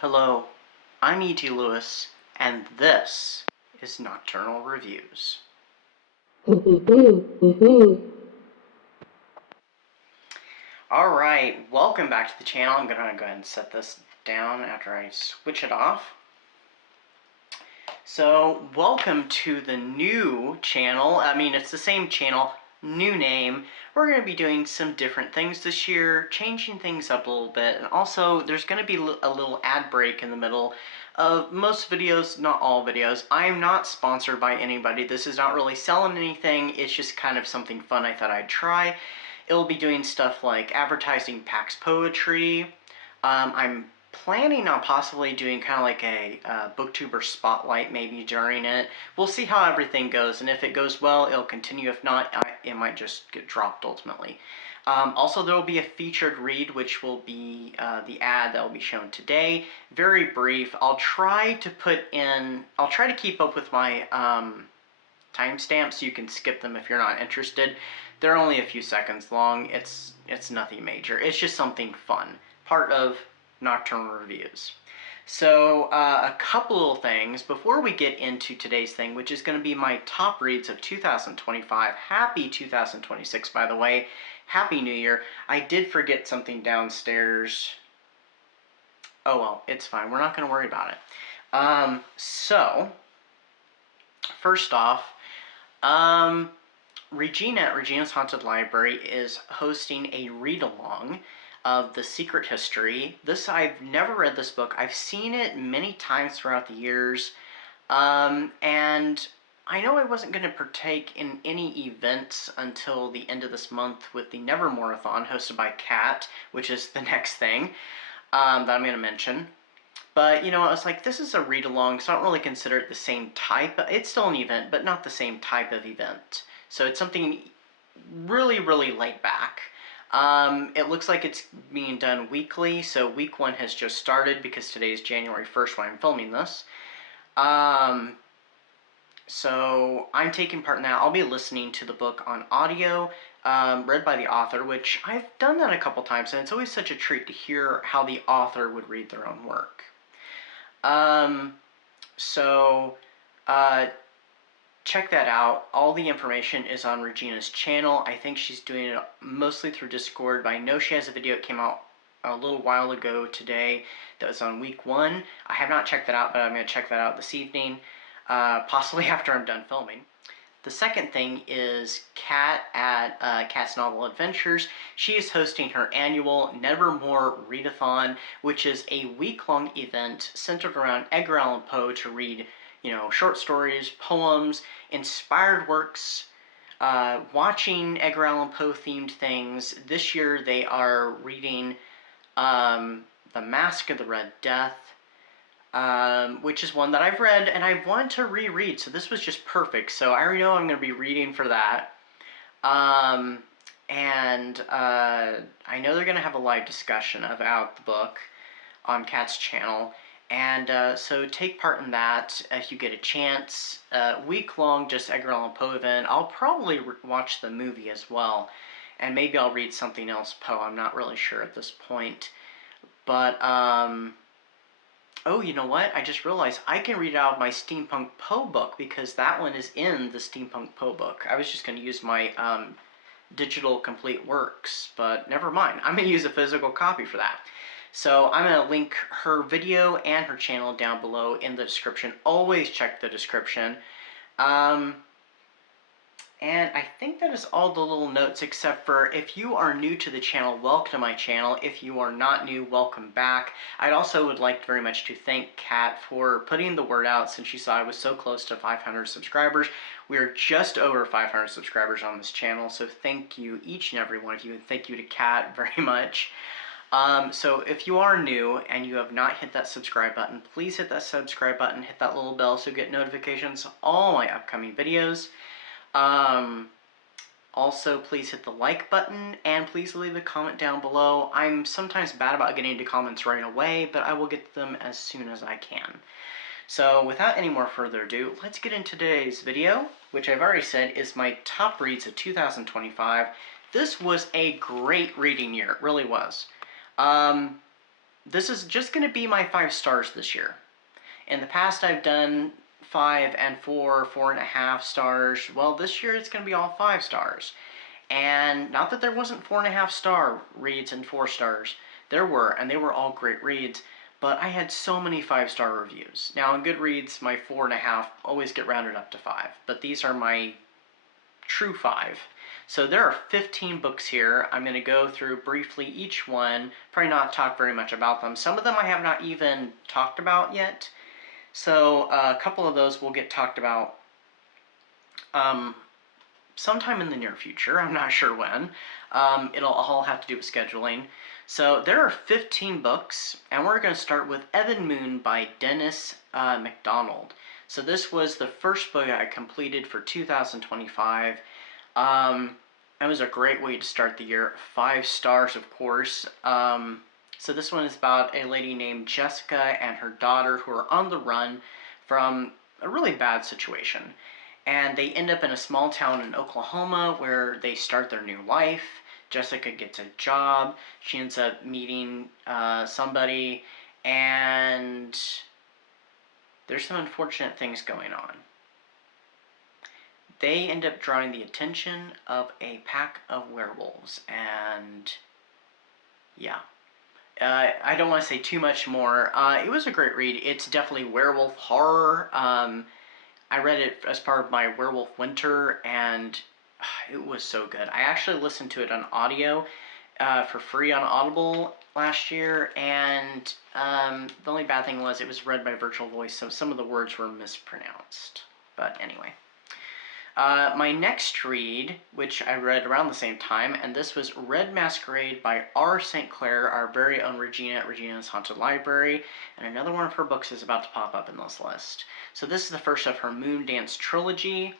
Hello, I'm E.T. Lewis, and this is Nocturnal Reviews. Alright, welcome back to the channel. I'm going to go ahead and set this down after I switch it off. So, welcome to the new channel. It's the same channel, new name. We're going to be doing some different things this year, changing things up a little bit, and also there's going to be a little ad break in the middle of most videos, not all videos. I am not sponsored by anybody. This is not really selling anything. It's just kind of something fun I thought I'd try. It'll be doing stuff like advertising PAX Poetry. I'm planning on possibly doing kind of like a booktuber spotlight maybe during it. We'll see how everything goes, and if it goes well, it'll continue. If not, it might just get dropped ultimately. Also, there will be a featured read, which will be the ad that will be shown today. Very brief. I'll try to keep up with my timestamps so you can skip them if you're not interested. They're only a few seconds long. It's nothing major. It's just something fun. Part of Nocturnal Reviews. So, a couple little things before we get into today's thing, which is going to be my top reads of 2025. Happy 2026, by the way. Happy New Year. I did forget something downstairs. Oh well, it's fine. We're not going to worry about it. So, first off, Regina at Regina's Haunted Library is hosting a read-along of The Secret History. I've never read this book. I've seen it many times throughout the years, and I know I wasn't going to partake in any events until the end of this month with the Nevermore Read-a-thon hosted by Kat, which is the next thing that I'm going to mention. But, I was like, this is a read-along, so I don't really consider it the same type. It's still an event, but not the same type of event. So it's something really, really laid back. It looks like it's being done weekly, so week 1 has just started because today is January 1st when I'm filming this. So I'm taking part in that. I'll be listening to the book on audio, read by the author, which I've done that a couple times, and it's always such a treat to hear how the author would read their own work. Check that out. All the information is on Regina's channel. I think she's doing it mostly through Discord, but I know she has a video that came out a little while ago today that was on week 1. I have not checked that out, but I'm going to check that out this evening, possibly after I'm done filming. The second thing is Kat at Kat's Novel Adventures. She is hosting her annual Nevermore Read-a-thon, which is a week-long event centered around Edgar Allan Poe to read, short stories, poems, inspired works, watching Edgar Allan Poe themed things. This year they are reading The Mask of the Red Death, which is one that I've read and I want to reread, so this was just perfect. So I already know I'm going to be reading for that. I know they're going to have a live discussion about the book on Kat's channel. And so take part in that if you get a chance. Week-long, just Edgar Allan Poe event. I'll probably watch the movie as well. And maybe I'll read something else Poe. I'm not really sure at this point. But, oh, you know what? I just realized I can read out my Steampunk Poe book because that one is in the Steampunk Poe book. I was just going to use my digital complete works, but never mind. I'm going to use a physical copy for that. So I'm going to link her video and her channel down below in the description. Always check the description. And I think that is all the little notes, except for if you are new to the channel, welcome to my channel. If you are not new, welcome back. I'd also would like very much to thank Kat for putting the word out since she saw I was so close to 500 subscribers. We are just over 500 subscribers on this channel, so thank you, each and every one of you, and thank you to Kat very much. So if you are new and you have not hit that subscribe button, please hit that subscribe button, hit that little bell so you get notifications of all my upcoming videos. Also, please hit the like button, and please leave a comment down below. I'm sometimes bad about getting into comments right away, but I will get to them as soon as I can. So, without any more further ado, let's get into today's video, which I've already said is my top reads of 2025. This was a great reading year, it really was. this is just going to be my 5 stars this year. In the past, I've done 5 and 4, 4.5 stars. Well, this year it's going to be all 5 stars. And not that there wasn't 4.5 star reads and 4 stars. There were, and they were all great reads. But I had so many 5-star reviews. Now, in Goodreads, my 4.5 always get rounded up to 5. But these are my true 5. So there are 15 books here. I'm going to go through briefly each one, probably not talk very much about them. Some of them I have not even talked about yet. So a couple of those will get talked about sometime in the near future. I'm not sure when. It'll all have to do with scheduling. So there are 15 books, and we're going to start with Evan Moon by Dennis MacDonald. So this was the first book I completed for 2025. It was a great way to start the year. 5 stars, of course. So this one is about a lady named Jessica and her daughter who are on the run from a really bad situation. And they end up in a small town in Oklahoma where they start their new life. Jessica gets a job. She ends up meeting somebody, and there's some unfortunate things going on. They end up drawing the attention of a pack of werewolves, and yeah. I don't want to say too much more. It was a great read. It's definitely werewolf horror. I read it as part of my werewolf winter, and it was so good. I actually listened to it on audio for free on Audible last year, and the only bad thing was it was read by virtual voice, so some of the words were mispronounced. But anyway. My next read, which I read around the same time, and this was Red Masquerade by R. St. Clair, our very own Regina at Regina's Haunted Library, and another one of her books is about to pop up in this list. So this is the first of her Moondance trilogy,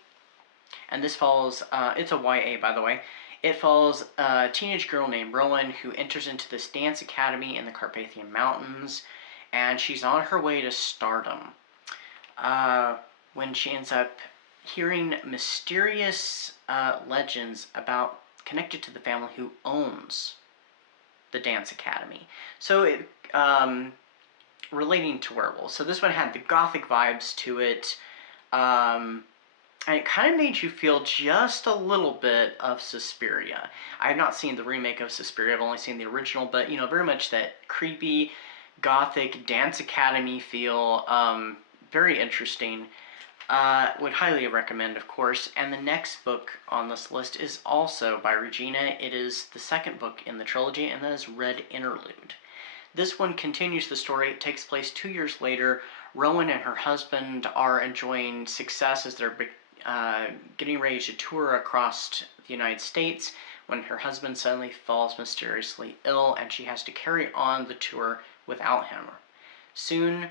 and this follows, it's a YA by the way, it follows a teenage girl named Rowan who enters into this dance academy in the Carpathian Mountains, and she's on her way to stardom. When she ends up hearing mysterious legends about connected to the family who owns the dance academy. So it relating to werewolves. So this one had the gothic vibes to it, and it kind of made you feel just a little bit of Suspiria. I have not seen the remake of Suspiria. I've only seen the original, but you know, very much that creepy gothic dance academy feel. Very interesting. Would highly recommend, of course. And the next book on this list is also by Regina. It is the second book in the trilogy, and that is Red Interlude. This one continues the story. It takes place 2 years later. Rowan and her husband are enjoying success as they're getting ready to tour across the United States when her husband suddenly falls mysteriously ill, and she has to carry on the tour without him. Soon,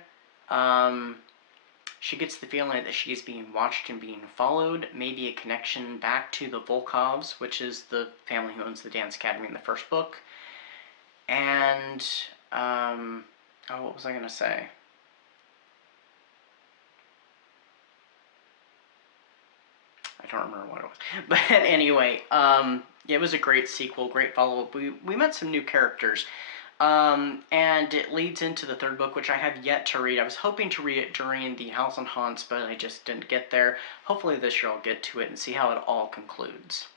she gets the feeling that she is being watched and being followed, maybe a connection back to the Volkovs, which is the family who owns the dance academy in the first book. And, what was I going to say? I don't remember what it was. But anyway, yeah, it was a great sequel, great follow-up. We met some new characters. And it leads into the third book, which I have yet to read. I was hoping to read it during the House on Haunts, but I just didn't get there. Hopefully this year I'll get to it and see how it all concludes.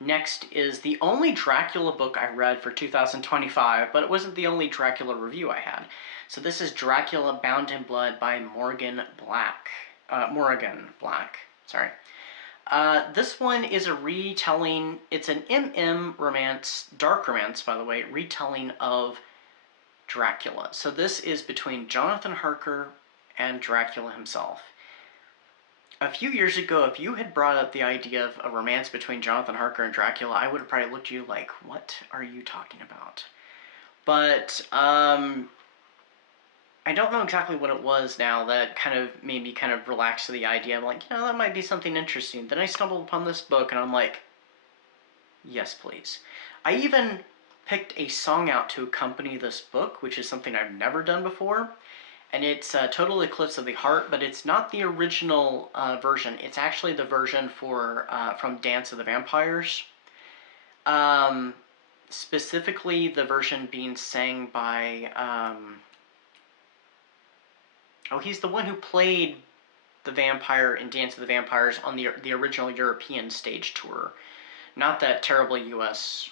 Next is the only Dracula book I read for 2025, but it wasn't the only Dracula review I had. So this is Dracula Bound in Blood by Morgan Black. Sorry. This one is a retelling, it's an romance, dark romance, by the way, retelling of Dracula. So this is between Jonathan Harker and Dracula himself. A few years ago, if you had brought up the idea of a romance between Jonathan Harker and Dracula, I would have probably looked at you like, what are you talking about? But, I don't know exactly what it was now that kind of made me kind of relax to the idea. I'm like, you know, that might be something interesting. Then I stumbled upon this book and I'm like, yes, please. I even picked a song out to accompany this book, which is something I've never done before. And it's Total Eclipse of the Heart, but it's not the original version. It's actually the version for from Dance of the Vampires. specifically the version being sang by, oh, he's the one who played the vampire in Dance of the Vampires on the original European stage tour. Not that terrible U.S.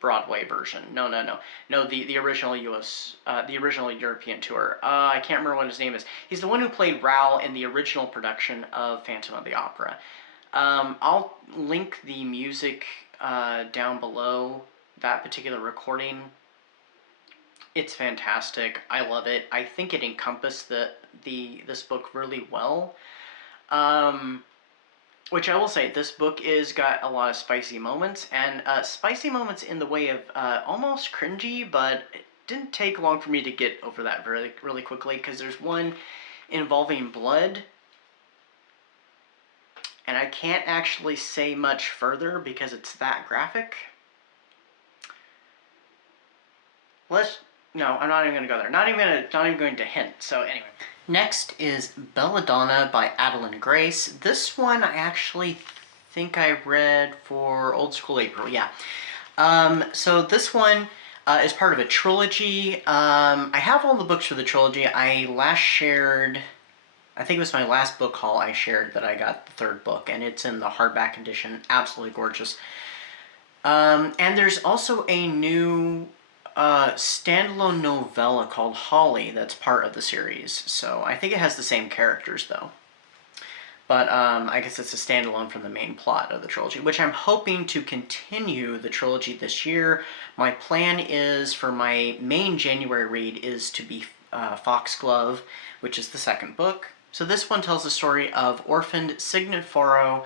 Broadway version. No, no, no. No, the original U.S., the original European tour. I can't remember what his name is. He's the one who played Raoul in the original production of Phantom of the Opera. I'll link the music down below that particular recording. It's fantastic. I love it. I think it encompassed this book really well. Which I will say, this book is got a lot of spicy moments, and spicy moments in the way of almost cringy, but it didn't take long for me to get over that really quickly, because there's one involving blood, and I can't actually say much further because it's that graphic. No, I'm not even going to go there. Not even going to hint. So anyway. Next is Belladonna by Adeline Grace. This one I actually think I read for Old School April, yeah. So this one is part of a trilogy. I have all the books for the trilogy. I last shared, I think it was my last book haul I shared that I got the third book, and it's in the hardback edition. Absolutely gorgeous. And there's also a new standalone novella called Holly that's part of the series. So I think it has the same characters though. But I guess it's a standalone from the main plot of the trilogy, which I'm hoping to continue the trilogy this year. My plan is for my main January read is to be Foxglove, which is the second book. So this one tells the story of orphaned Sigrid Foro,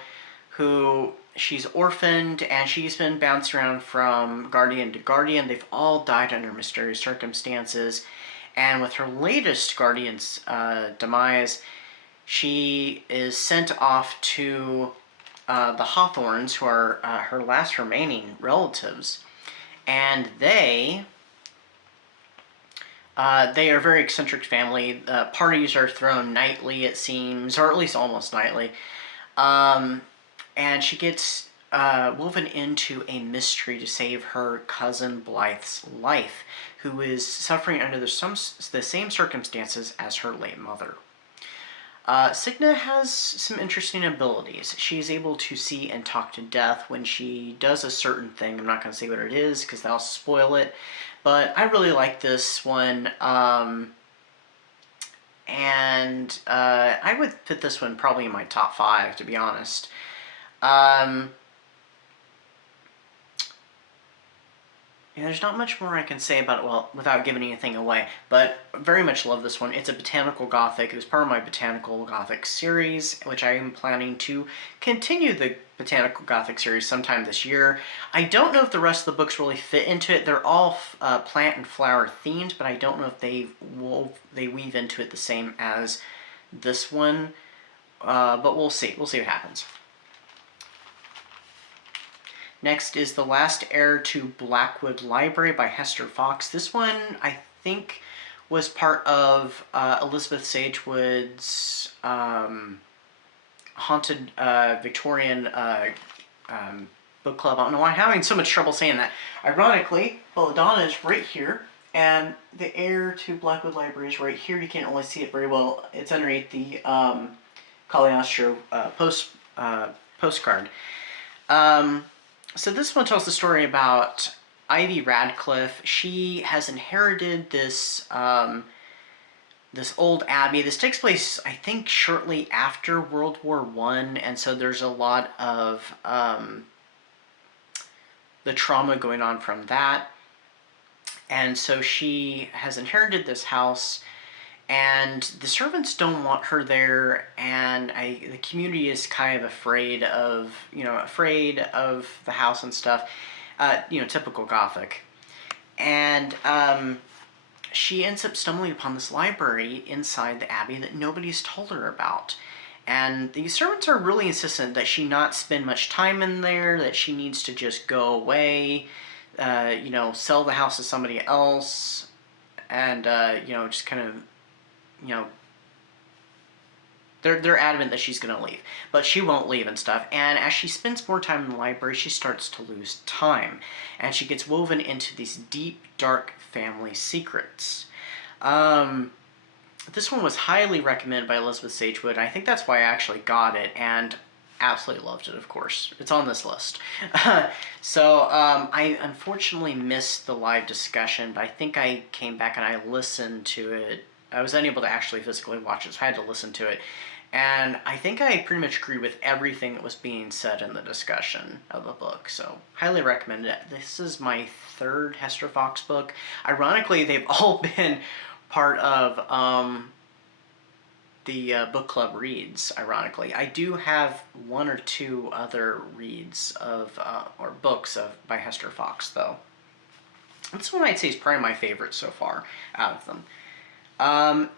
who she's orphaned, and she's been bounced around from guardian to guardian. They've all died under mysterious circumstances. And with her latest guardian's demise, she is sent off to the Hawthorns, who are her last remaining relatives. And they are a very eccentric family. Parties are thrown nightly, it seems, or at least almost nightly. And she gets woven into a mystery to save her cousin Blythe's life, who is suffering under the same circumstances as her late mother. Signa has some interesting abilities. She's able to see and talk to death when she does a certain thing. I'm not going to say what it is because that'll spoil it, but I really like this one. And I would put this one probably in my top 5, to be honest. Yeah, there's not much more I can say about it, well, without giving anything away, but very much love this one. It's a botanical gothic. It was part of my botanical gothic series, which I am planning to continue the botanical gothic series sometime this year. I don't know if the rest of the books really fit into it. They're all plant and flower themed, but I don't know if they weave into it the same as this one, but we'll see. We'll see what happens. Next is The Last Heir to Blackwood Library by Hester Fox. This one, I think, was part of Elizabeth Sagewood's Haunted Victorian book club. I don't know why I'm having so much trouble saying that. Ironically, Belladonna is right here, and The Heir to Blackwood Library is right here. You can't only see it very well. It's underneath the Cagliostro postcard. So this one tells the story about Ivy Radcliffe. She has inherited this this old abbey. This takes place, I think, shortly after World War I, and so there's a lot of the trauma going on from that. And so she has inherited this house, and the servants don't want her there, and the community is kind of afraid of the house and stuff, typical Gothic. And she ends up stumbling upon this library inside the abbey that nobody's told her about. And the servants are really insistent that she not spend much time in there, that she needs to just go away, sell the house to somebody else, and, just kind of, they're adamant that she's gonna leave, but she won't leave and stuff. And as she spends more time in the library, she starts to lose time, and she gets woven into these deep, dark family secrets. This one was highly recommended by Elizabeth Sagewood, and I think that's why I actually got it, and absolutely loved it, of course. It's on this list. I unfortunately missed the live discussion, but I think I came back and I listened to it. I was unable to actually physically watch it, so I had to listen to it. And I think I pretty much agree with everything that was being said in the discussion of the book, so highly recommend it. This is my third Hester Fox book. Ironically, they've all been part of the book club reads, ironically. I do have one or two other reads of, or books by Hester Fox, though. This one I'd say is probably my favorite so far out of them.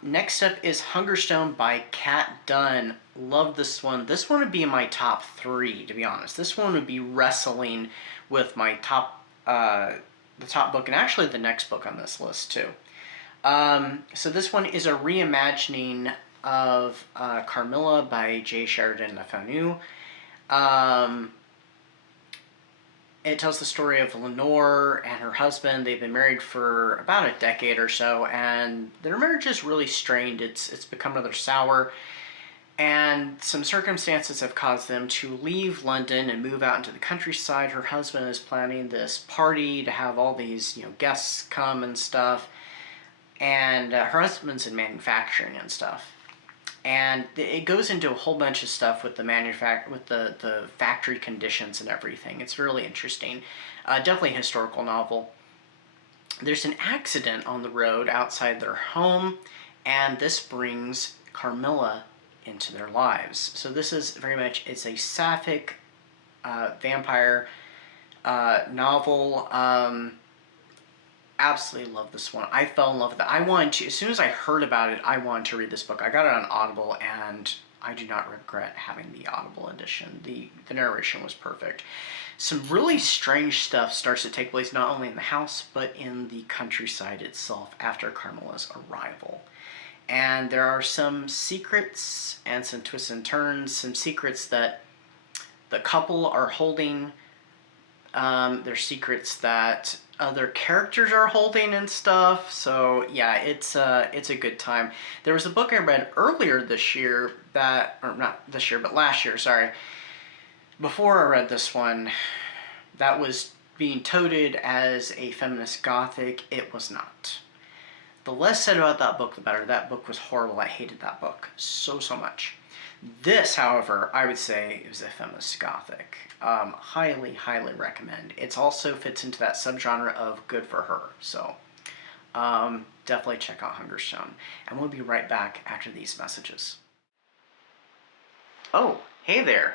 Next up is Hungerstone by Kat Dunn. Love this one. This one would be in my top 3, to be honest. This one would be wrestling with my top, the top book, and actually the next book on this list, too. So this one is a reimagining of Carmilla by J. Sheridan LeFanu. It tells the story of Lenore and her husband. They've been married for about a decade or so, and their marriage is really strained. It's become rather sour, and some circumstances have caused them to leave London and move out into the countryside. Her husband is planning this party to have all these, guests come and stuff, and her husband's in manufacturing and stuff. And it goes into a whole bunch of stuff with the factory conditions and everything. It's really interesting. Definitely a historical novel. There's an accident on the road outside their home, and this brings Carmilla into their lives. So this is very much, it's a sapphic vampire novel. Absolutely love this one. I fell in love with it. I wanted to, as soon as I heard about it, I wanted to read this book. I got it on Audible, and I do not regret having the Audible edition. The narration was perfect. Some really strange stuff starts to take place not only in the house, but in the countryside itself after Carmilla's arrival. And there are some secrets and some twists and turns, some secrets that the couple are holding. There's secrets that other characters are holding and stuff. So yeah, it's a good time. There was a book I read earlier this year or not this year, but last year, sorry. Before I read this one, that was being touted as a feminist gothic. It was not. The less said about that book, the better. That book was horrible. I hated that book so much. This, however, I would say is a feminist gothic. Highly, highly recommend. It also fits into that subgenre of good for her. So definitely check out Hungerstone. And we'll be right back after these messages. Oh, hey there.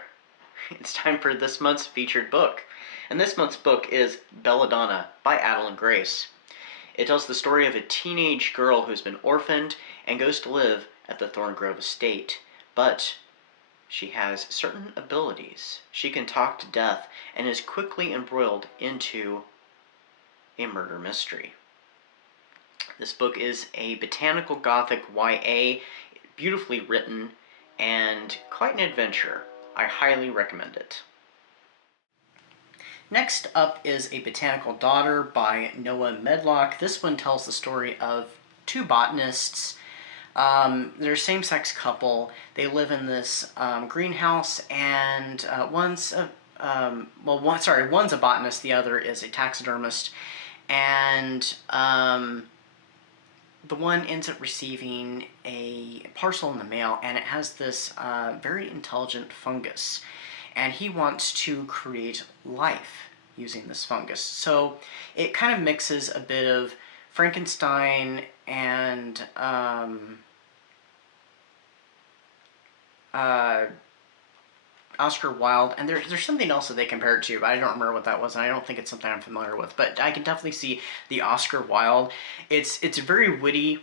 It's time for this month's featured book. And this month's book is Belladonna by Adeline Grace. It tells the story of a teenage girl who's been orphaned and goes to live at the Thorngrove estate. But she has certain abilities. She can talk to death and is quickly embroiled into a murder mystery. This book is a botanical gothic YA, beautifully written, and quite an adventure. I highly recommend it. Next up is A Botanical Daughter by Noah Medlock. This one tells the story of two botanists. They're a same-sex couple. They live in this greenhouse, and one's a botanist, the other is a taxidermist, and the one ends up receiving a parcel in the mail, and it has this very intelligent fungus, and he wants to create life using this fungus. So it kind of mixes a bit of Frankenstein and Oscar Wilde, and there's something else that they compare it to, but I don't remember what that was, and I don't think it's something I'm familiar with, but I can definitely see the Oscar Wilde. It's very witty,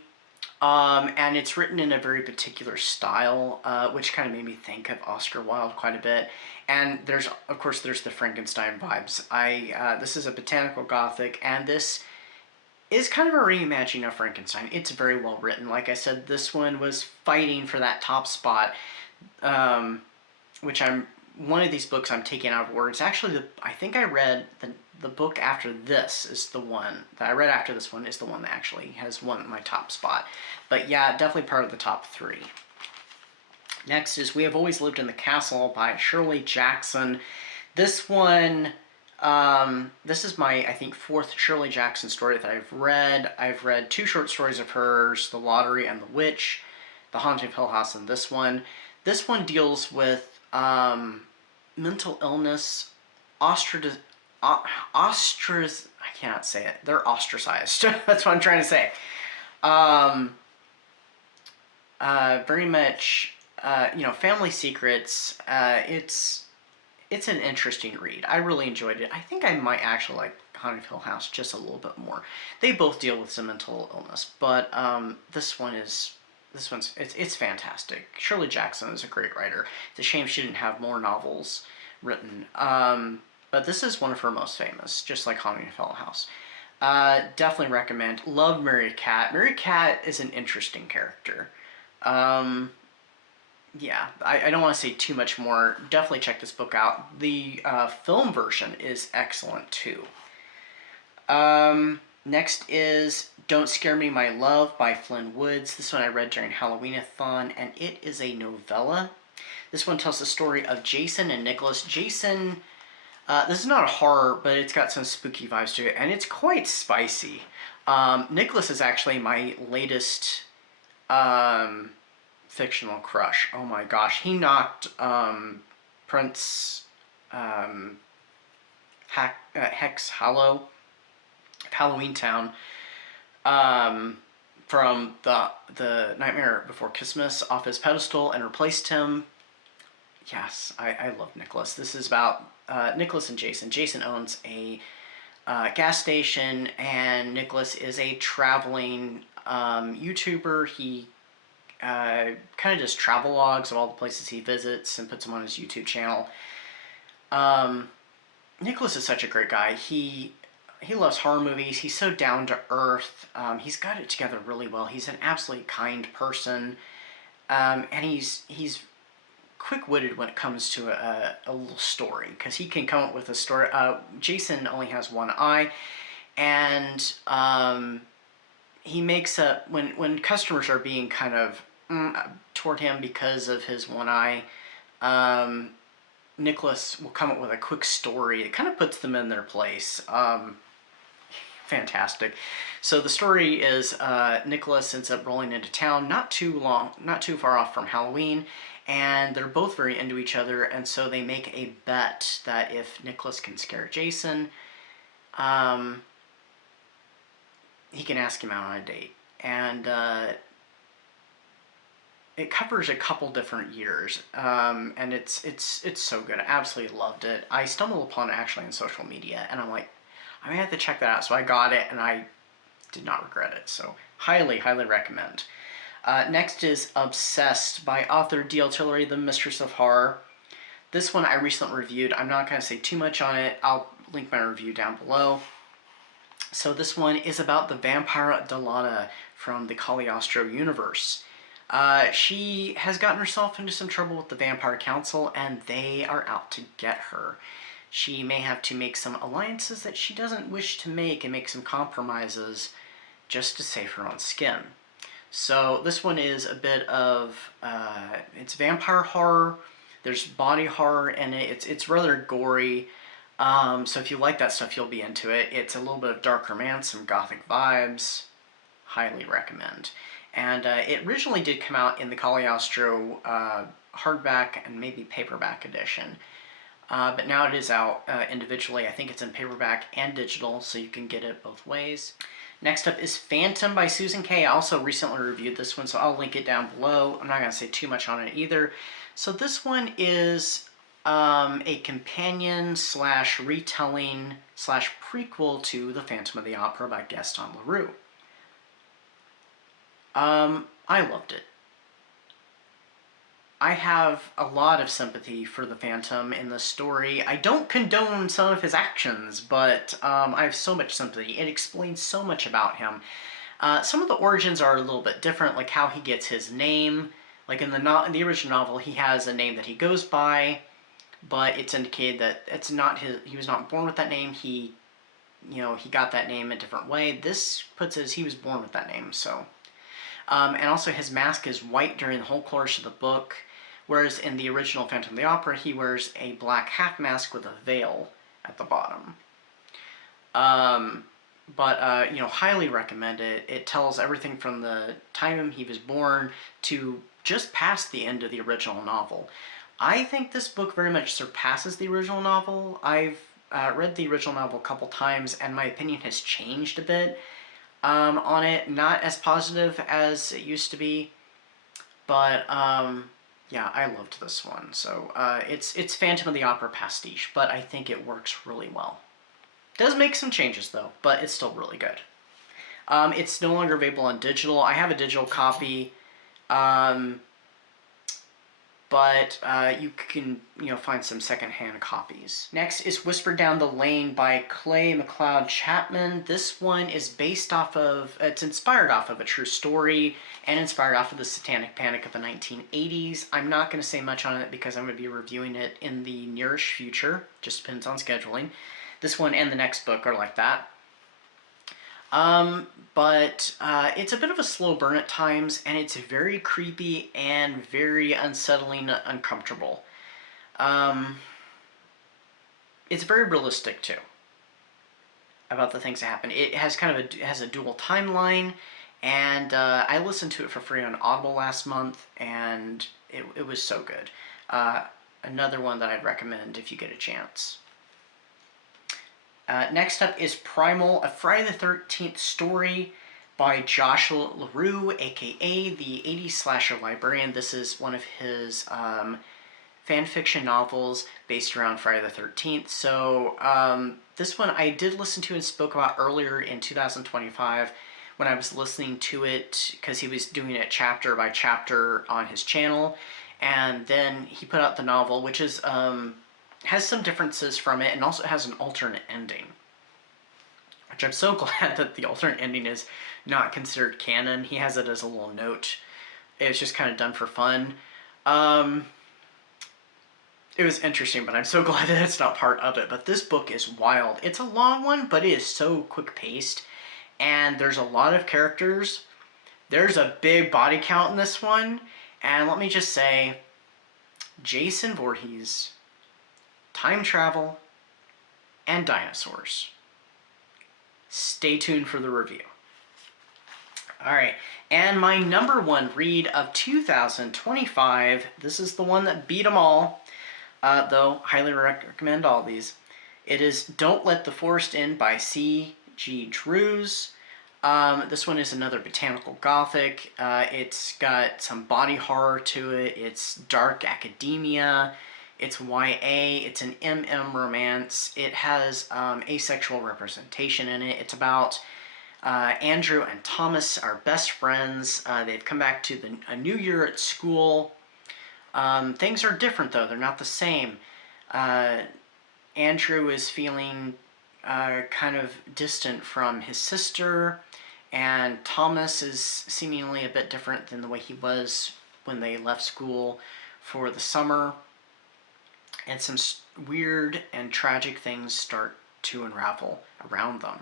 and it's written in a very particular style, which kind of made me think of Oscar Wilde quite a bit. And there's the Frankenstein vibes. This is a botanical gothic, and this is kind of a reimagining of Frankenstein. It's very well written. Like I said, this one was fighting for that top spot, which one of these books I'm taking out of order. It's actually I think I read the book after this is the one that I read after this one is the one that actually has won my top spot. But yeah, definitely part of the top 3. Next is We Have Always Lived in the Castle by Shirley Jackson. This one, this is my, I think, 4th Shirley Jackson story that I've read. I've read 2 short stories of hers, The Lottery and The Witch, The Haunting of Hill House, and this one. This one deals with mental illness, I cannot say it. They're ostracized. That's what I'm trying to say. Very much, family secrets. It's an interesting read. I really enjoyed it. I think I might actually like Haunted of Hill House just a little bit more. They both deal with some mental illness, but this one's it's fantastic. Shirley Jackson is a great writer. It's a shame she didn't have more novels written. But this is one of her most famous, just like Haunted of Hill House. Definitely recommend. Love Mary Cat. Mary Cat is an interesting character. Yeah, I don't want to say too much more. Definitely check this book out. The film version is excellent too. Next is Don't Scare Me, My Love by Flynn Woods. This one I read during Halloween-a-thon, and it is a novella. This one tells the story of Jason and Nicholas. Jason, this is not a horror, but it's got some spooky vibes to it, and it's quite spicy. Nicholas is actually my latest fictional crush. Oh my gosh, he knocked Prince Hex Hollow, Halloween Town, from the Nightmare Before Christmas off his pedestal and replaced him. Yes, I love Nicholas. This is about Nicholas and Jason. Jason owns a gas station, and Nicholas is a traveling YouTuber. He kind of does travel logs of all the places he visits and puts them on his YouTube channel. Nicholas is such a great guy. He loves horror movies. He's so down to earth. He's got it together really well. He's an absolutely kind person, and he's quick-witted when it comes to a little story, because he can come up with a story. Jason only has one eye, and he makes up when customers are being kind of toward him because of his one eye. Nicholas will come up with a quick story. It kind of puts them in their place. Fantastic. So the story is Nicholas ends up rolling into town not too far off from Halloween, and they're both very into each other, and so they make a bet that if Nicholas can scare Jason, he can ask him out on a date. And it covers a couple different years, and it's so good. I absolutely loved it. I stumbled upon it actually on social media, and I'm like, I may have to check that out. So I got it, and I did not regret it. So highly, highly recommend. Next is Obsessed by author D.L. Tillery, the Mistress of Horror. This one I recently reviewed. I'm not going to say too much on it. I'll link my review down below. So this one is about the vampire Delata from the Cagliostro universe. She has gotten herself into some trouble with the Vampire Council, and they are out to get her. She may have to make some alliances that she doesn't wish to make and make some compromises just to save her own skin. So this one is a bit of, it's vampire horror, there's body horror in it, it's rather gory, so if you like that stuff you'll be into it. It's a little bit of dark romance, some gothic vibes, highly recommend. And it originally did come out in the Cagliostro hardback and maybe paperback edition. But now it is out individually. I think it's in paperback and digital, so you can get it both ways. Next up is Phantom by Susan Kay. I also recently reviewed this one, so I'll link it down below. I'm not going to say too much on it either. So this one is a companion slash retelling slash prequel to The Phantom of the Opera by Gaston Leroux. I loved it. I have a lot of sympathy for the Phantom in the story. I don't condone some of his actions, but I have so much sympathy. It explains so much about him. Some of the origins are a little bit different, like how he gets his name. Like in the original novel, he has a name that he goes by, but it's indicated that it's not his. He was not born with that name. He got that name a different way. This puts as he was born with that name. So, and also his mask is white during the whole course of the book, whereas in the original Phantom of the Opera, he wears a black half mask with a veil at the bottom. Highly recommend it. It tells everything from the time he was born to just past the end of the original novel. I think this book very much surpasses the original novel. I've read the original novel a couple times, and my opinion has changed a bit on it. Not as positive as it used to be, but yeah, I loved this one. So it's Phantom of the Opera pastiche, but I think it works really well. Does make some changes though, but it's still really good. It's no longer available on digital. I have a digital copy, but you can find some secondhand copies. Next is Whispered Down the Lane by Clay McLeod Chapman. This one is it's inspired off of a true story and inspired off of the Satanic Panic of the 1980s. I'm not going to say much on it because I'm going to be reviewing it in the nearish future. Just depends on scheduling. This one and the next book are like that. It's a bit of a slow burn at times, and it's very creepy and very unsettling, uncomfortable. It's very realistic too about the things that happen. It has has a dual timeline, and I listened to it for free on Audible last month, and it was so good. Another one that I'd recommend if you get a chance. Next up is Primal, a Friday the 13th story by Joshua LaRue, aka the 80s slasher librarian. This is one of his fan fiction novels based around Friday the 13th. So this one I did listen to and spoke about earlier in 2025 when I was listening to it because he was doing it chapter by chapter on his channel. And then he put out the novel, which is has some differences from it, and also has an alternate ending, which I'm so glad that the alternate ending is not considered canon. He has it as a little note. It's just kind of done for fun. It was interesting, but I'm so glad that it's not part of it. But this book is wild. It's a long one, but it is so quick-paced, and there's a lot of characters. There's a big body count in this one, and let me just say, Jason Voorhees, time travel, and dinosaurs. Stay tuned for the review. Alright, and my number one read of 2025, this is the one that beat them all, though highly recommend all these. It is Don't Let the Forest In by C.G. Drews. This one is another botanical gothic. It's got some body horror to it. It's dark academia. It's YA. It's an MM romance. It has asexual representation in it. It's about Andrew and Thomas are best friends. They've come back to a new year at school. Things are different though. They're not the same. Andrew is feeling kind of distant from his sister, and Thomas is seemingly a bit different than the way he was when they left school for the summer. And some weird and tragic things start to unravel around them.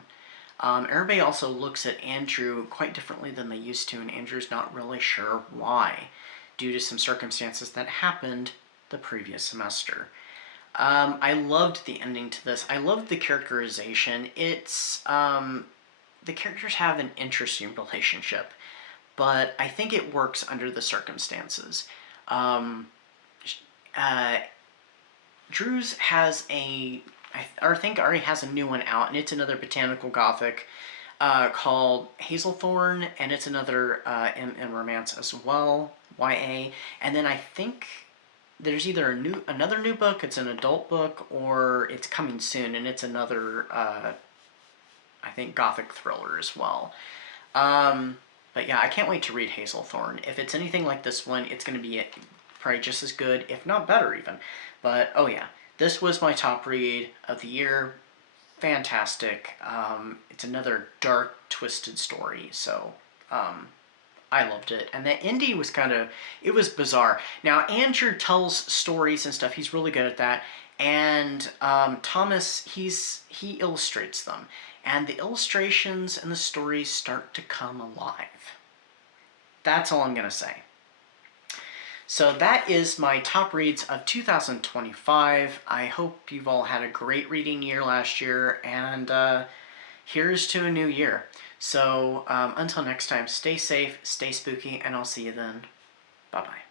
Everybody also looks at Andrew quite differently than they used to, and Andrew's not really sure why, due to some circumstances that happened the previous semester. I loved the ending to this. I loved the characterization. It's the characters have an interesting relationship, but I think it works under the circumstances. Drews has I think already has a new one out, and it's another botanical gothic called Hazelthorn, and it's another MM romance as well, YA. And then I think there's either another new book, it's an adult book, or it's coming soon, and it's another I think gothic thriller as well. But yeah, I can't wait to read Hazelthorn. If it's anything like this one, it's going to be probably just as good, if not better even. But oh yeah, this was my top read of the year. Fantastic. It's another dark, twisted story, so I loved it. And the indie was it was bizarre. Now, Andrew tells stories and stuff. He's really good at that. And Thomas, he illustrates them. And the illustrations and the stories start to come alive. That's all I'm going to say. So that is my top reads of 2025. I hope you've all had a great reading year last year, and here's to a new year. So until next time, stay safe, stay spooky, and I'll see you then. Bye-bye.